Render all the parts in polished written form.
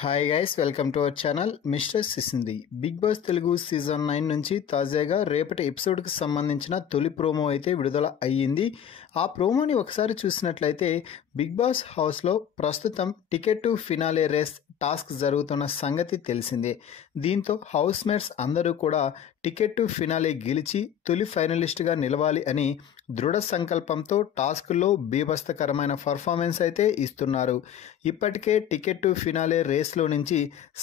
Hi guys, welcome to our channel mister Sisindi. Big boss Telugu season 9 నుంచి తాజాగా రేపటి ఎపిసోడ్కి సంబంధించిన తొలి ప్రోమో అయితే విడుదల అయ్యింది. ఆ ప్రోమోని ఒకసారి చూసినట్లయితే బిగ్ బాస్ హౌస్లో ప్రస్తుతం ticket to finale race task జరుగుతున్న సంగతి తెలిసిందే. దీంతో హౌస్ మేట్స్ అందరూ కూడా టికెట్ టు ఫినాలే గెలిచి తొలి ఫైనలిస్ట్గా నిలవాలి అని దృఢ సంకల్పంతో టాస్క్లో బీభత్సకరమైన పర్ఫార్మెన్స్ అయితే ఇస్తున్నారు. ఇప్పటికే టికెట్ టు ఫినాలే రేస్లో నుంచి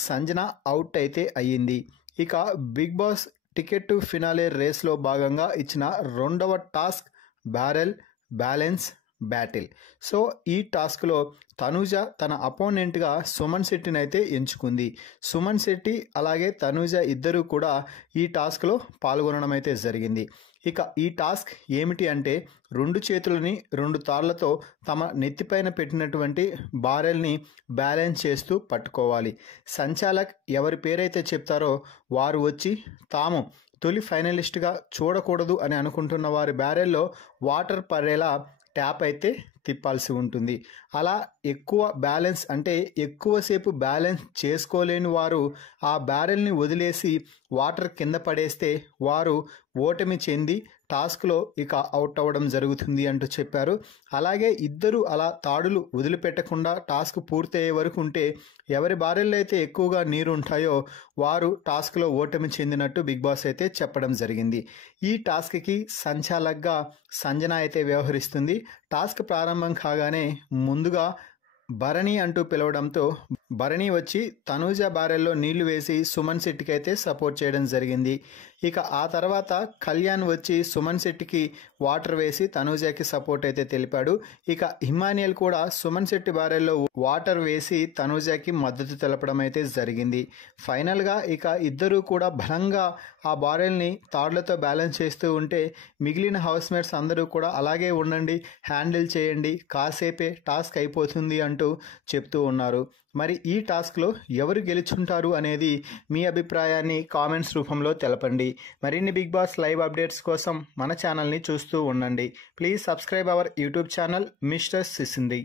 సంజన అవుట్ అయితే అయ్యింది. ఇక big boss ticket to finale రేస్లో భాగంగా ఇచ్చిన రెండవ టాస్క్ బ్యాలెన్స్ బ్యాటిల్. సో ఈ టాస్క్లో తనూజ తన అపోనెంట్గా సుమన్ శెట్టిని అయితే ఎంచుకుంది. సుమన్ శెట్టి అలాగే తనూజ ఇద్దరూ కూడా ఈ టాస్క్లో పాల్గొనడం అయితే జరిగింది. ఇక ఈ టాస్క్ ఏమిటి అంటే, రెండు చేతులని రెండు తాళ్లతో తమ నెత్తిపైన పెట్టినటువంటి బారెల్ని బ్యాలెన్స్ చేస్తూ పట్టుకోవాలి. సంచాలక్ ఎవరి పేరైతే చెప్తారో వారు వచ్చి తాము తొలి ఫైనలిస్ట్గా చూడకూడదు అని అనుకుంటున్న వారి బ్యారెల్లో వాటర్ పడేలా ట్యాప్ అయితే తిప్పాల్సి ఉంటుంది. అలా ఎక్కువ బ్యాలెన్స్ అంటే ఎక్కువసేపు బ్యాలెన్స్ చేసుకోలేని వారు ఆ బ్యారెల్ని వదిలేసి వాటర్ కింద పడేస్తే వారు ఓటమి చెంది టాస్క్లో ఇక అవుట్ అవ్వడం జరుగుతుంది అంటూ చెప్పారు. అలాగే ఇద్దరు అలా తాడులు వదిలిపెట్టకుండా టాస్క్ పూర్తయ్యే వరకు ఉంటే ఎవరి బారెల్లో అయితే ఎక్కువగా నీరు ఉంటాయో వారు టాస్క్లో ఓటమి చెందినట్టు బిగ్ బాస్ అయితే చెప్పడం జరిగింది. ఈ టాస్క్కి సంచాలక్గా సంజన అయితే వ్యవహరిస్తుంది. టాస్క్ ప్రారంభం కాగానే ముందుగా భరణి అంటూ పిలవడంతో భరణి వచ్చి తనూజ బారెల్లో నీళ్లు వేసి సుమన్ శెట్టికి అయితే సపోర్ట్ చేయడం జరిగింది. ఇక ఆ తర్వాత కళ్యాణ్ వచ్చి సుమన్ శెట్టికి వాటర్ వేసి తనూజకి సపోర్ట్ అయితే తెలిపాడు. ఇక ఇమాన్యుయల్ కూడా సుమన్ శెట్టి బారెల్లో వాటర్ వేసి తనూజకి మద్దతు తెలపడం అయితే జరిగింది. ఫైనల్గా ఇక ఇద్దరూ కూడా బలంగా ఆ బారెల్ని తాడ్లతో బ్యాలెన్స్ చేస్తూ ఉంటే మిగిలిన హౌస్ మేట్స్ అందరూ కూడా అలాగే ఉండండి, హ్యాండిల్ చేయండి, కాసేపే టాస్క్ అయిపోతుంది అంటూ చెప్తూ ఉన్నారు. మరి ఈ టాస్క్లో ఎవరు గెలుచుంటారు అనేది మీ అభిప్రాయాన్ని కామెంట్స్ రూపంలో తెలపండి. మరిన్ని బిగ్ బాస్ లైవ్ అప్డేట్స్ కోసం మన ఛానల్ని చూస్తూ ఉండండి. Please subscribe our YouTube channel mister సిసింది.